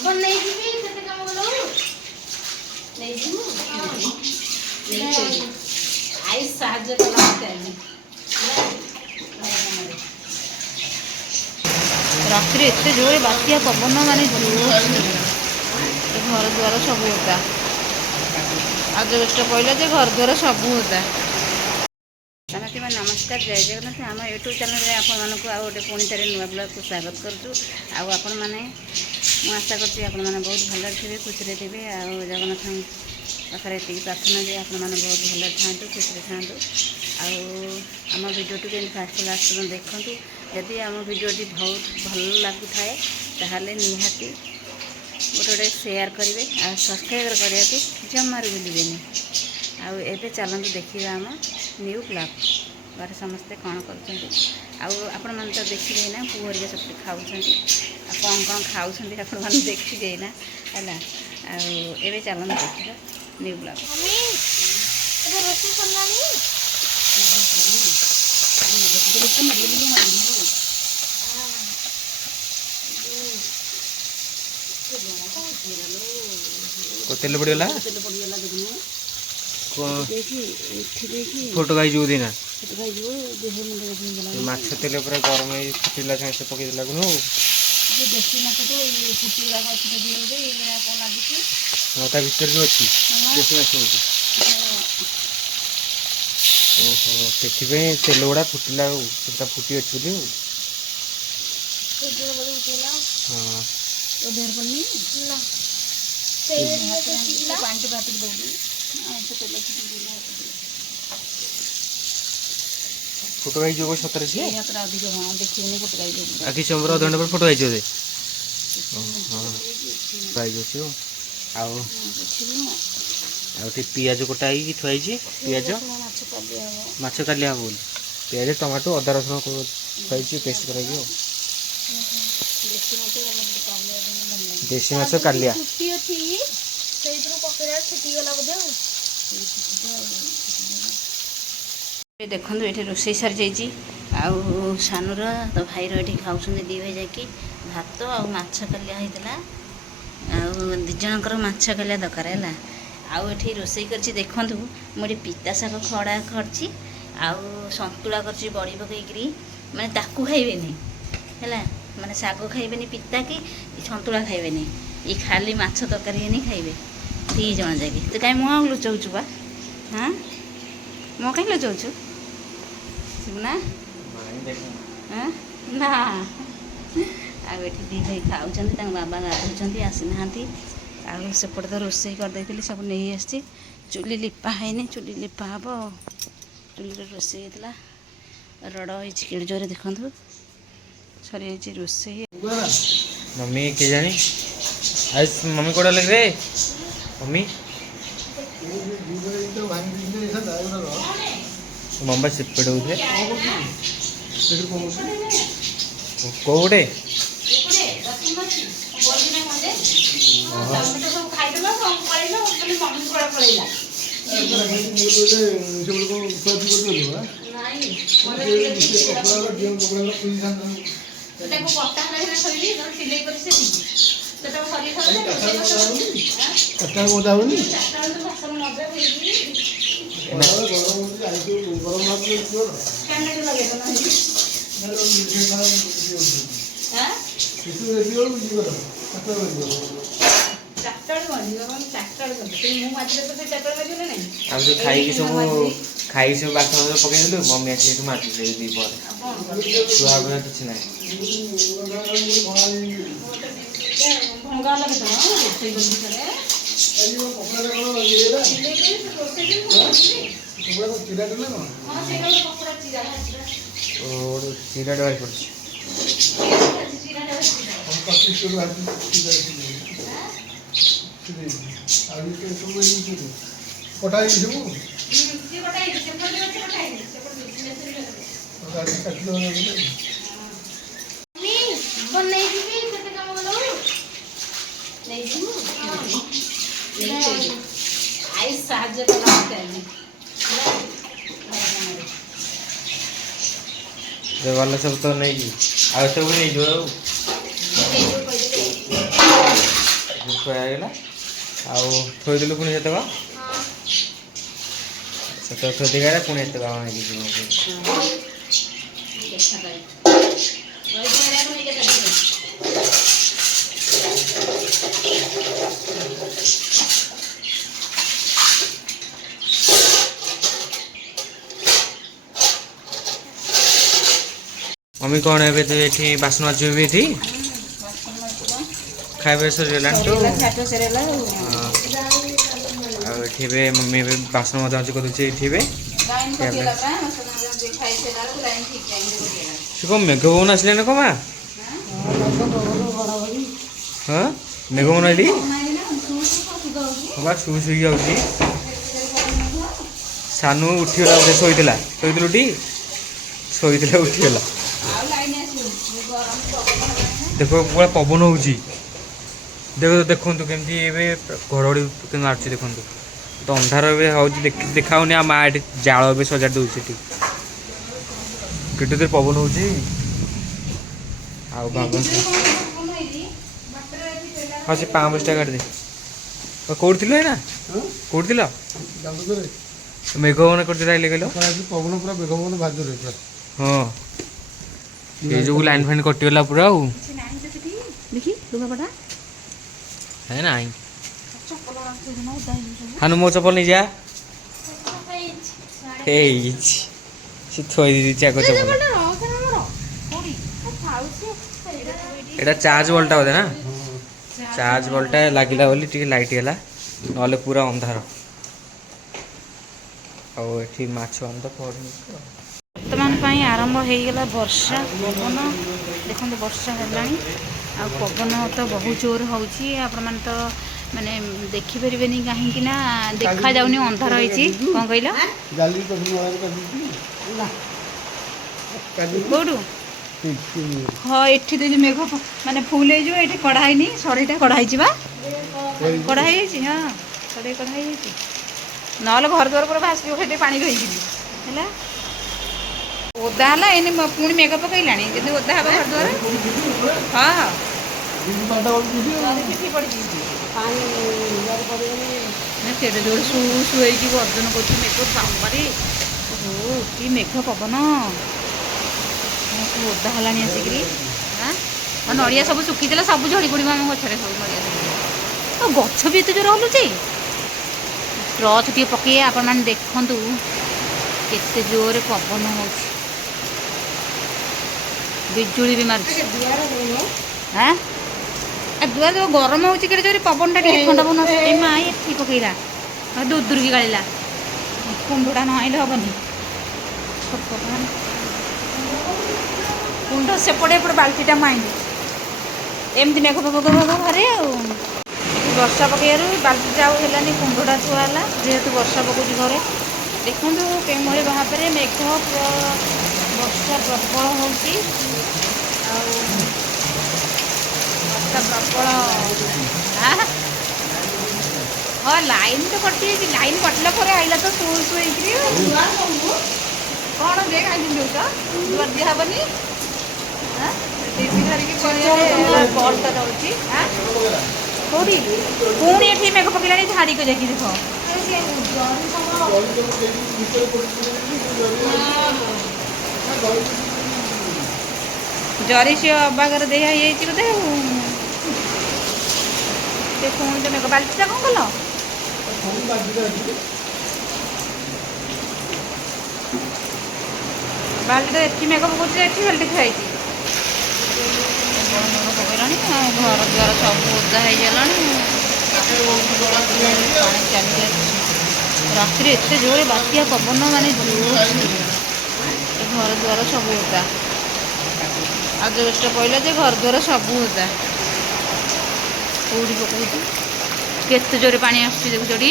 आई साहाଯ୍य कला रात्रि एत जोरे बात्या पवन माने घर द्वार सब होता आजबेस्ट पहले जे घर द्वार सब होता। नमस्कार जय जगन्नाथ आम यूट्यूब चैनल में आपण मानक आ गोटे पुणी थे नुआ ब्लॉग को स्वागत करूँ। आपण मैंने आशा करती आपण मैंने बहुत भल थे खुशी थे जगन्नाथ पाखे ये प्रार्थना जे आपण मैंने बहुत भल था खुशी था आम भिडियो टी फास्ट लास्ट देखूँ जदि आम भिडियोटी बहुत भल लगु थाए ताहले निहाती गोटे गोटे शेयर करेंगे आ सब्सक्राइब करने को जमार भूलें। आए चलते देखा आम न्यू ब्लॉग घर समस्ते कौन कर मैंने तो देखिए ना पुहरिया सब खाऊँ कौन कौन खाऊँ आप देखिए ना है आए चलते देखा न्यू ब्लॉग। तेल पड़गला फोटो खाई दिन माछ तेल पूरा गरम फुटला से पकई लगुन भर भी अच्छी देशी माछ ओहो से तेल गुड़ा फुटला फुटी अच्छे हाँ फोटो खाई जो सतर से आखि चंबर अधघंटा पर फोटो खाई पियाज कटा ही थुआई पियाज माछ काली हम बोल पियाज टमाटो अदा रसुण थुआई पेस्ट कर देशी माछ कालिया देखो ये रोसे सारी जाइए सानूर तो भाई ये खाऊँ दी भाई जाकि भात आ माछ कालिया होता दिजणकर माछ कालिया दरकार है आउ रोसे कर देखूँ मुझे पिता शाग खड़ा कर सतुला कर बड़ी पकईकरी माने ताकू खाइबे है माने शाग खाइबे पिता कि सतुला खाइबे ये खाली माछ तरकारी नहीं खाइबे दी जन जाकि तो कहीं मुँह लुचाऊचु बा हाँ मुँह कहीं लुचाऊचु ना ना आए दी भाई खाऊँ बाबा गाधुंट आसी ना सेपटे तो रोसे करदे सब नहीं आसी चुली लिपा है चुली लिपा हम चुली रोसे होता रड़ होड़ जोरे देखु सरी रोसे मम्मी के जानी आज मम्मी कोड़ा लग रे मम्मी मम्मा सेपट होते कौटे खाई सब बासन पकड़ मम्मी आस माटी दी छुआ कि ना चिरा बाहर पड़े आई साहाଯ୍य कला गल सब तो नहीं आ सब नहीं जो ଥୁଆ ହେଇଗଲା ଆଉ ଥୋଇଦେଲୁ ପୁଣି ସେତେକ ସେତେକ ଥୋଇ ଦେଇଗଲା ପୁଣି ଏତେକ ଆଣିକି ଯିବ मम्मी कौन है तो ये बासन माजू भी थी खाଇବା ସରିଗଲାଣି ତ ଆଉ ଏଠି ଏବେ ମମ୍ମି ଏବେ ବାସନ ମଜାମଜି କରୁଛି ଏଠି ଏବେ ସେ କ'ଣ ମେଘ ପବନ ଆସିଲେ ନା କ'ଣ ମା ହଁ ମେଘ ପବନ ଏଠି ବା ଶୁଇ ଶୁଇକି ଯାଉଛି ସାନୁ ଉଠିଗଲା ବୋଧେ ଶୋଇଥିଲା ଶୋଇଥିଲୁଟି ଶୋଇଥିଲା ଉଠିଗଲା ଦେଖ ପୁରା ପବନ ହେଉଛି ଦେଖନ୍ତୁ କେମିତି ଏବେ ଘଡ଼ଘଡ଼ି କେମିତି ମାରୁଛି ଦେଖନ୍ତୁ ତ ଅନ୍ଧାର ଏବେ ହେଉଛି ଦେଖାଉନି ଆଉ ମା ଏଠି ଜାଳ ଏବେ ସଜାଡ଼ି ଦେଉଛି ଏଠି କେତେ ଜୋରେ ପବନ ହେଉଛି ଆଉ ଭାବନ୍ତୁ ହଁ ସେ 5 କାଟିଦେ କେଉଁଠି ଥିଲ ଏଇନା କେଉଁଠି ଥିଲ ମେଘ ପବନ କରିଦେଲା ରହିଲେ କହିଲ ପବନ ପୁରା ମେଘ ପବନ ଭାରି ଜୋରେ ହଁ ଏ ଯୋଉ ଲାଇନ୍ ଫାଇନ୍ କଟିଗଲା ପୁରା ଆଉ ଦେଖି ଲୁଗାପଟା ହେ ନାଇଁ ହାନୁ ମୋ ଚପଲ ନେଇଯା ହେଇଛି ସେ ଥୋଇ ଦେଇଛି ଆଗ ଚପଲ ଏଇଟା ଚାର୍ଜ ବଲ୍ଟା ବୋଧେ ନା ଚାର୍ଜ ବଲ୍ଟା ଲାଗିଲା ବୋଲି ଟିକେ ଲାଇଟ୍ ହେଲା ନହେଲେ ପୁରା ଅନ୍ଧାର ଆଉ ଏଠି ମାଛ ଆମେ ତ ପଡ଼ିନି ବର୍ତ୍ତମାନ ପାଇଁ ଆରମ୍ଭ ହେଇଗଲା ବର୍ଷା ପବନ ଦେଖନ୍ତୁ ବର୍ଷା ହେଲାଣି ଆଉ ପବନ ତ ବହୁତ ଜୋର ହେଉଛି ଆପଣମାନେ ତ ମାନେ ଦେଖିପାରିବେନି କାହିଁକି ନା ଦେଖାଯାଉନି ଅନ୍ଧାର ହେଇଛି କ'ଣ କହିଲ କେଉଁଠୁ ହଁ ଏଠି ତ ମେଘ ମାନେ ଫୁଲ ହେଇଯିବ ଏଠି କଢ଼ା ହେଇନି ସଢ଼େଇଟା କଢ଼ା ହେଇଛି ବା କଢ଼ା ହେଇଯାଇଛି ହଁ ସଢ଼େଇ କଢ଼ା ହେଇଯାଇଛି ନହେଲେ ଘର ଦ୍ୱାର ପୁରା ଭାସିଯିବ ସେଠି ପାଣି ରହିଯିବି ହେଲା ଓଦା ହେଲା ଏନେ ପୁଣି ମେଘ ପକେଇଲାଣି ଯଦି ଓଦା ହେବ ଘର ଦ୍ୱାର ହଁ କେତେ ଜୋରେ ଶୁଏଇକି ବର୍ଜନ କରୁଛି ମେଘ ବାମ୍ବାରେ ଓହୋ କି ମେଘ ପବନ ଓଦା ହେଲାଣି ଆସିକିରି ହଁ ନଡ଼ିଆ ସବୁ ଶୁଖିଥିଲା ସବୁ ଝଡ଼ି ପଡ଼ିବ ଆମ ଗଛରେ ସବୁ ନଡ଼ିଆ ଆଉ ଗଛ ବି ଏତେ ଜୋରେ ହଲୁଛି ଟର୍ଚ୍ଚ ଟିକେ ପକେଇ ଆପଣମାନେ ଦେଖନ୍ତୁ କେତେ ଜୋରେ ପବନ ହେଉଛି ବିଜୁଳି ବି ମାରୁଛି ହାଁ ଦୁଆର ଯେଉଁ ଗରମ ହେଉଛି କେତେ ଜୋରେ ପବନଟା ଟିକେ ଥଣ୍ଡା ପବନ ଆସୁଛି ମା ଏଠି ପକେଇଲା ଦୁଦୁରିକି ଗାଳିଲା କୁଣ୍ଡଟା ନ ଆଇଲେ ହେବନି କୁଣ୍ଡ ସେପଟେ ଏପଟେ ବାଲ୍ଟିଟା ମାଇଁଲି ଏମିତି ମେଘ ଘରେ ଆଉ ବର୍ଷା ପକେଇବାରୁ ବାଲ୍ଟିଟା ଆଉ ହେଲାନି କୁଣ୍ଡଟା ଥୁଆ ହେଲା ଯେହେତୁ ବର୍ଷା ପକାଉଛି ଘରେ ଦେଖନ୍ତୁ କେଉଁଭଳି ଭାବରେ ମେଘ ବର୍ଷା ପ୍ରବଳ ହେଉଛି ଆଉ ବର୍ଷା ପ୍ରବଳ ହଁ ଲାଇନ୍ ତ କଟିଯାଇଛି ଲାଇନ୍ କଟିଲା ପରେ ଆଇଲା ତ ଶୋଇକିରି କ'ଣ ଯେ କାହିଁକି ଦେଉଛ ଦୁଆର ଦିଆହେବନି ଟିଭି ଧରିକି ବଲ୍ଟା ଦେଉଛି କେଉଁଠି ପୁଣି ଏଠି ମେଘ ପକେଇଲାଣି ଧାଡ଼ିକି ଯାଇକି ଦେଖ ଜରି ସେ ଅବାଗରେ ଦେଇ ହେଇଯାଇଛି ବୋଧେ ଆଉ ସେ ପୁଣି ତ ମେଘ ବାଲ୍ଟିଟା କ'ଣ କଲ ବାଲ୍ଟିଟା ଏଠି ମେଘ ପକାଉଛି ଏଠି ବାଲ୍ଟି ଥୁଆହେଇଛି ମେଘ ପକେଇଲାଣି ଆଉ ଘର ଦ୍ୱାର ସବୁ ଓଦା ହେଇଗଲାଣି ପାଣି ଚାଲି ଯାଉଛି ରାତିରେ ଏତେ ଜୋରେ ବାତ୍ୟା ପବନ ମାନେ ଜୋର ଘର ଦ୍ୱାର ସବୁ ଓଦା ଆଜବେଷ୍ଟ ପଇଲା ଯେ ଘର ଦ୍ୱାର ସବୁ ଓଦା କେଉଁଠି ପକଉଛି କେତେ ଜୋରେ ପାଣି ଆସୁଛି ଦେଖୁଛଟି